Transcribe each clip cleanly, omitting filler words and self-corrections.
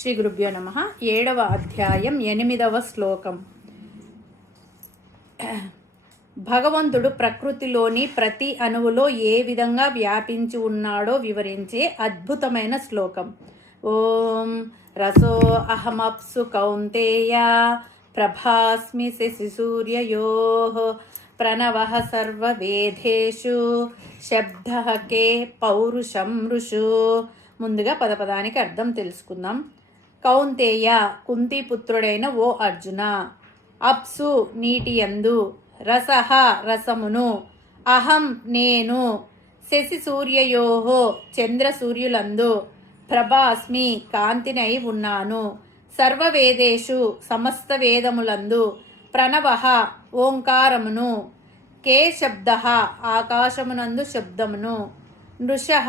శ్రీ గురుభ్యో నమః. 7వ అధ్యాయం 8వ శ్లోకం. భగవంతుడు ప్రకృతిలోని ప్రతి అణువులో ఏ విధంగా వ్యాపించి ఉన్నాడో వివరించే అద్భుతమైన శ్లోకం. ఓం రసో అహమప్సు కౌంతేయ ప్రభాస్మి శశిసూర్యయోః ప్రణవః సర్వవేదేషు శబ్దః కే పౌరుషం ఋషు. ముందుగా పదపదానికి అర్థం తెలుసుకుందాం. కౌంతేయ కుంతిపుత్రుడైన ఓ అర్జున, అప్సు నీటి యందు, రసహ రసమును, అహం నేను, శశి సూర్యయోహో చంద్ర సూర్యులందు, ప్రభాస్మి కాంతినై ఉన్నాను, సర్వవేదేషు సమస్త వేదములందు, ప్రణవః ఓంకారమును, కే శబ్దః ఆకాశమునందు శబ్దమును, నృషః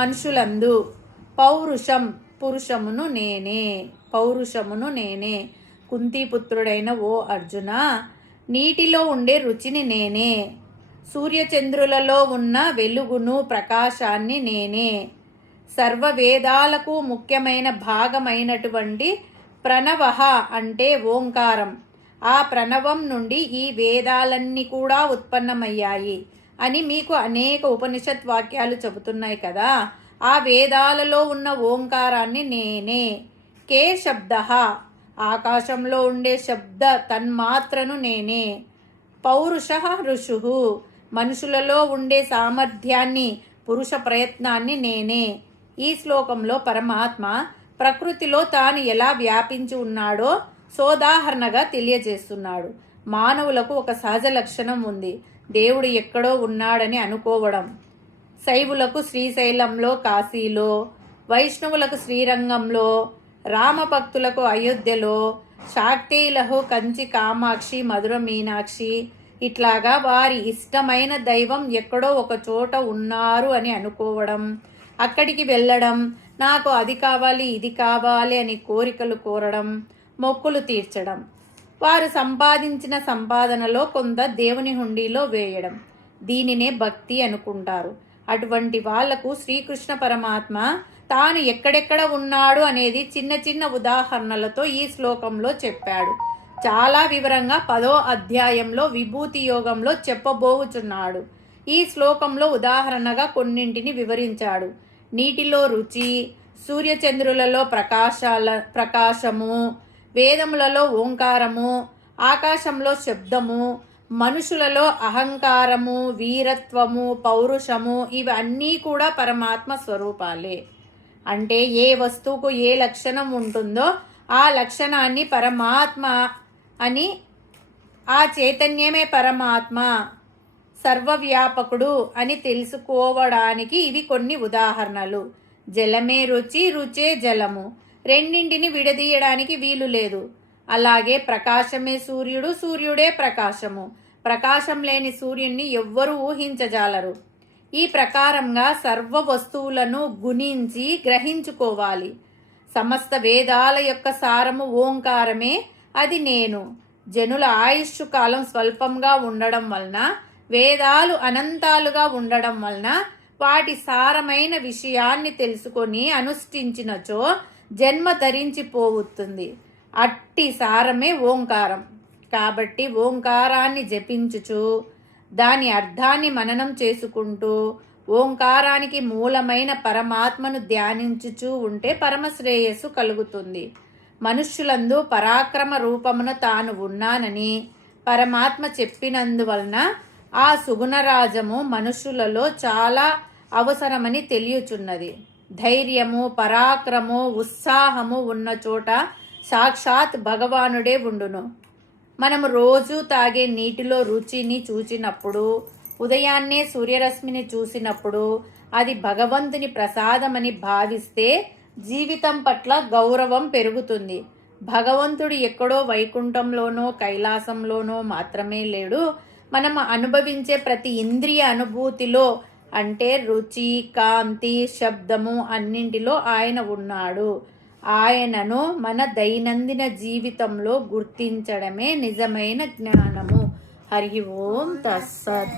మనుషులందు, పౌరుషం పురుషమును నేనే. కుంతిపుత్రుడైన ఓ అర్జున, నీటిలో ఉండే రుచిని నేనే, సూర్యచంద్రులలో ఉన్న వెలుగును ప్రకాశాన్ని నేనే, సర్వవేదాలకు ముఖ్యమైన భాగమైనటువంటి ప్రణవః అంటే ఓంకారం, ఆ ప్రణవం నుండి ఈ వేదాలన్నీ కూడా ఉత్పన్నమయ్యాయి అని మీకు అనేక ఉపనిషత్ వాక్యాలు చెబుతున్నాయి కదా. ఆ వేదాలలో ఉన్న ఓంకారాన్ని నేనే. కే శబ్దః ఆకాశంలో ఉండే శబ్ద తన్మాత్రను నేనే. పౌరుషః ఋషుః మనుషులలో ఉండే సామర్థ్యాన్ని, పురుష ప్రయత్నాన్ని నేనే. ఈ శ్లోకంలో పరమాత్మ ప్రకృతిలో తాను ఎలా వ్యాపించి ఉన్నాడో సోదాహరణగా తెలియజేస్తున్నాడు. మానవులకు ఒక సహజ లక్షణం ఉంది, దేవుడు ఎక్కడో ఉన్నాడని అనుకోవడం. శైవులకు శ్రీశైలంలో కాశీలో, వైష్ణవులకు శ్రీరంగంలో, రామభక్తులకు అయోధ్యలో, శాక్తేయులకు కంచి కామాక్షి మధుర మీనాక్షి, ఇట్లాగా వారి ఇష్టమైన దైవం ఎక్కడో ఒక చోట ఉన్నారు అని అనుకోవడం, అక్కడికి వెళ్ళడం, నాకు అది కావాలి ఇది కావాలి అని కోరికలు కోరడం, మొక్కులు తీర్చడం, వారు సంపాదించిన సంపాదనలో కొంత దేవుని హుండీలో వేయడం, దీనినే భక్తి అనుకుంటారు. అటువంటి వాళ్లకు శ్రీకృష్ణ పరమాత్మ తాను ఎక్కడెక్కడ ఉన్నాడు అనేది చిన్న చిన్న ఉదాహరణలతో ఈ శ్లోకంలో చెప్పాడు. చాలా వివరంగా 10వ అధ్యాయంలో విభూతి యోగంలో చెప్పబోవుచున్నాడు. ఈ శ్లోకంలో ఉదాహరణగా కొన్నింటిని వివరించాడు. నీటిలో రుచి, సూర్యచంద్రులలో ప్రకాశము, వేదములలో ఓంకారము, ఆకాశంలో శబ్దము, మనుషులలో అహంకారము, వీరత్వము, పౌరుషము, ఇవన్నీ కూడా పరమాత్మ స్వరూపాలే. అంటే ఏ వస్తువుకు ఏ లక్షణం ఉంటుందో ఆ లక్షణాన్ని పరమాత్మ అని, ఆ చైతన్యమే పరమాత్మ, సర్వవ్యాపకుడు అని తెలుసుకోవడానికి ఇవి కొన్ని ఉదాహరణలు. జలమే రుచి, రుచే జలము, రెండింటిని విడదీయడానికి వీలు లేదు. అలాగే ప్రకాశమే సూర్యుడు, సూర్యుడే ప్రకాశము, ప్రకాశం లేని సూర్యుణ్ణి ఎవ్వరూ ఊహించజాలరు. ఈ ప్రకారంగా సర్వ వస్తువులను గుణించి గ్రహించుకోవాలి. సమస్త వేదాల యొక్క సారము ఓంకారమే, అది నేను. జనుల ఆయుష్ కాలం స్వల్పంగా ఉండడం వలన, వేదాలు అనంతాలుగా ఉండడం వలన వాటి సారమైన విషయాన్ని తెలుసుకొని అనుష్ఠించినచో జన్మ ధరించిపోతుంది. అట్టి సారమే ఓంకారం. కాబట్టి ఓంకారాన్ని జపించుచు, దాని అర్థాన్ని మననం చేసుకుంటూ, ఓంకారానికి మూలమైన పరమాత్మను ధ్యానించుచూ ఉంటే పరమశ్రేయస్సు కలుగుతుంది. మనుష్యులందు పరాక్రమ రూపమున తాను ఉన్నానని పరమాత్మ చెప్పినందువలన ఆ సుగుణరాజము మనుషులలో చాలా అవసరమని తెలియచున్నది. ధైర్యము, పరాక్రమము, ఉత్సాహము ఉన్న చోట సాక్షాత్ భగవానుడే ఉండును. మనము రోజు తాగే నీటిలో రుచిని చూచినప్పుడు, ఉదయాన్నే సూర్యరశ్మిని చూసినప్పుడు అది భగవంతుని ప్రసాదమని భావిస్తే జీవితం పట్ల గౌరవం పెరుగుతుంది. భగవంతుడు ఎక్కడో వైకుంఠంలోనో కైలాసంలోనో మాత్రమే లేడు, మనం అనుభవించే ప్రతి ఇంద్రియ అనుభూతిలో, అంటే రుచి, కాంతి, శబ్దము అన్నింటిలో ఆయన ఉన్నాడు. ఆయనను మన దైనందిన జీవితంలో గుర్తించడమే నిజమైన జ్ఞానము. హరి ఓం తత్సత్.